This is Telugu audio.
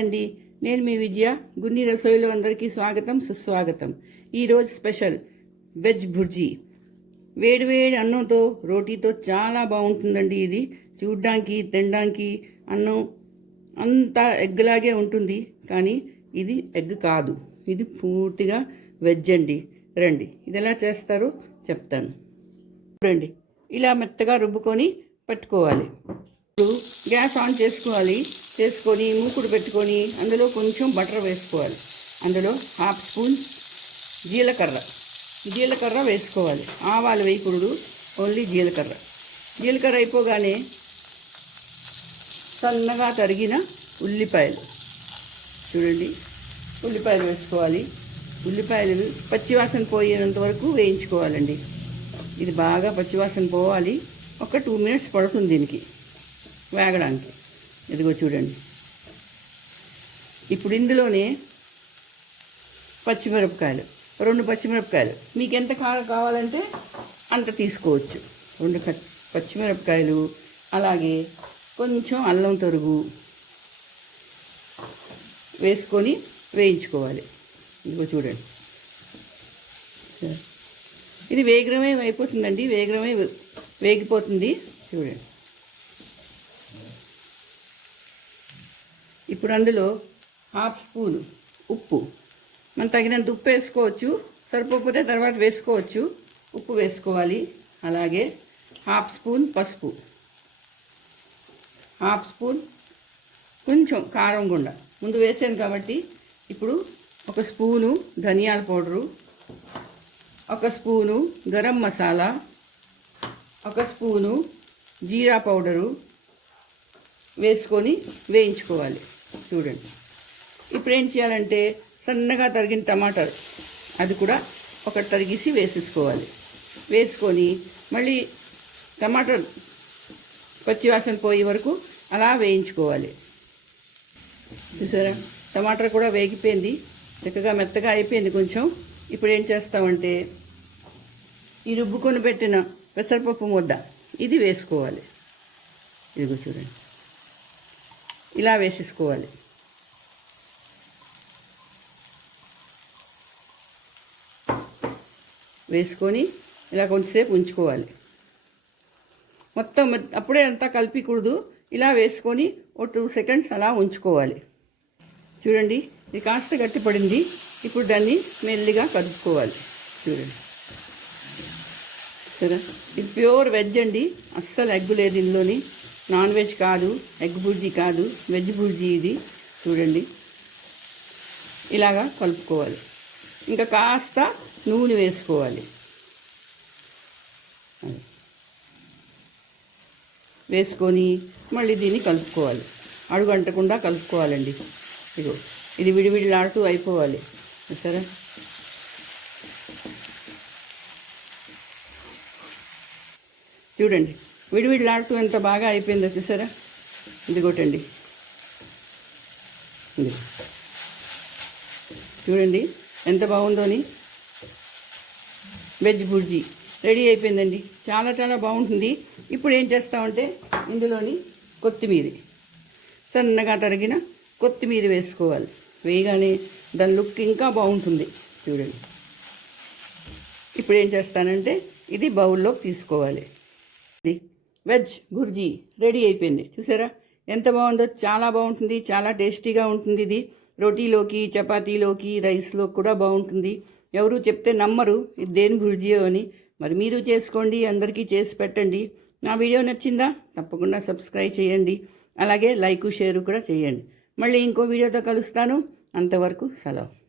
అండి. నేను మీ విద్య గున్ని రసోయిలో అందరికీ స్వాగతం సుస్వాగతం. ఈరోజు స్పెషల్ వెజ్ భుర్జీ వేడివేడి అన్నంతో రోటీతో చాలా బాగుంటుందండి ఇది. చూడ్డానికి తినడానికి అన్నం అంతా ఎగ్లాగే ఉంటుంది. కానీ ఇది ఎగ్ కాదు. ఇది పూర్తిగా వెజ్ అండి. రండి. ఇది ఎలా చేస్తారో చెప్తాను. రండి ఇలా మెత్తగా రుబ్బుకొని పెట్టుకోవాలి. ఇప్పుడు గ్యాస్ ఆన్ చేసుకోవాలి. చేసుకొని మూకుడు పెట్టుకొని అందులో కొంచెం బటర్ వేసుకోవాలి. అందులో హాఫ్ స్పూన్ జీలకర్ర. జీలకర్ర వేసుకోవాలి. ఆవాలు వేయకూడదు ఓన్లీ జీలకర్ర. జీలకర్ర అయిపోగానే సన్నగా తరిగిన ఉల్లిపాయలు. చూడండి ఉల్లిపాయలు వేసుకోవాలి. ఉల్లిపాయలు పచ్చివాసన పోయేంత వరకు వేయించుకోవాలండి. ఇది బాగా పచ్చివాసన పోవాలి. ఒక టూ మినిట్స్ పడుతుంది దీనికి వేగడానికి. ఇదిగో చూడండి. ఇప్పుడు ఇందులోనే పచ్చిమిరపకాయలు రెండు పచ్చిమిరపకాయలు. మీకు ఎంత కారం కావాలంటే అంత తీసుకోవచ్చు. రెండు పచ్చిమిరపకాయలు అలాగే కొంచెం అల్లం తరుగు వేసుకొని వేయించుకోవాలి. ఇదిగో చూడండి. ఇది వేగరమే అయిపోతుందండి వేగరమే వేగిపోతుంది. చూడండి. ఇప్పుడు అందులో హాఫ్ స్పూన్ ఉప్పు. మనం తగినంత ఉప్పు వేసుకోవచ్చు సరిపోతే తర్వాత వేసుకోవచ్చు. ఉప్పు వేసుకోవాలి. అలాగే హాఫ్ స్పూన్ పసుపు. హాఫ్ స్పూన్ కొంచెం కారం గుండా. ముందు వేసాను కాబట్టి ఇప్పుడు ఒక స్పూను ధనియాల పౌడరు ఒక స్పూను గరం మసాలా ఒక స్పూను జీరా పౌడరు వేసుకొని వేయించుకోవాలి. చూడండి. ఇప్పుడు ఏం చేయాలంటే సన్నగా తరిగిన టమాటాలు అది కూడా ఒకటి తరిగేసి వేసేసుకోవాలి. వేసుకొని మళ్ళీ టమాటా పచ్చివాసన పోయే వరకు అలా వేయించుకోవాలి. చూసారా? టమాటా కూడా వేగిపోయింది. చక్కగా మెత్తగా అయిపోయింది కొంచెం. ఇప్పుడు ఏం చేస్తామంటే ఈ రుబ్బుకొని పెట్టిన పెసరపప్పు ముద్ద ఇది వేసుకోవాలి. ఇదిగో చూడండి. ఇలా వేసేసుకోవాలి వేసుకొని ఇలా కొంచెంసేపు ఉంచుకోవాలి మొత్తం అప్పుడే అంతా కలిపికూడదు. ఇలా వేసుకొని ఒక టూ సెకండ్స్ అలా ఉంచుకోవాలి. చూడండి ఇది కాస్త గట్టిపడింది. ఇప్పుడు దాన్ని మెల్లిగా కలుపుకోవాలి చూడండి. సరే? ఇది ప్యూర్ వెజ్ అండి. అస్సలు ఎగ్గు లేదు ఇందులోని. నాన్ వెజ్ కాదు ఎగ్ బుర్జీ కాదు వెజ్ బుర్జీ ఇది. చూడండి. ఇలాగా కలుపుకోవాలి. ఇంకా కాస్త నూనె వేసుకోవాలి. వేసుకొని మళ్ళీ దీన్ని కలుపుకోవాలి. అడుగు అంటకుండా కలుపుకోవాలండి. ఇదిగో ఇది విడివిడిలాడుతూ అయిపోవాలి. సరే చూడండి. విడివిడిలాడుతూ ఎంత బాగా అయిపోయిందో చూసారా? ఇదిగోటండి. ఇది చూడండి ఎంత బాగుందోని. వెజ్ బుర్జీ రెడీ అయిపోయిందండి. చాలా చాలా బాగుంటుంది. ఇప్పుడు ఏం చేస్తామంటే ఇందులోని కొత్తిమీర. సన్నగా తరిగిన కొత్తిమీర వేసుకోవాలి. వేయగానే దాని లుక్ ఇంకా బాగుంటుంది. చూడండి. ఇప్పుడు ఏం చేస్తానంటే ఇది బౌల్లోకి తీసుకోవాలి. వెజ్ బుర్జీ రెడీ అయిపోయింది. చూసారా? ఎంత బాగుందో చాలా బాగుంటుంది చాలా టేస్టీగా ఉంటుంది ఇది. రోటీలోకి చపాతీలోకి రైస్లో కూడా బాగుంటుంది. ఎవరు చెప్తే నమ్మరు ఇది దేని బుర్జియో అని. మరి మీరు చేసుకోండి అందరికీ చేసి పెట్టండి. నా వీడియో నచ్చిందా? తప్పకుండా సబ్స్క్రైబ్ చేయండి. అలాగే లైక్ షేర్ కూడా చేయండి. మళ్ళీ ఇంకో వీడియోతో కలుస్తాను. అంతవరకు సెలవు.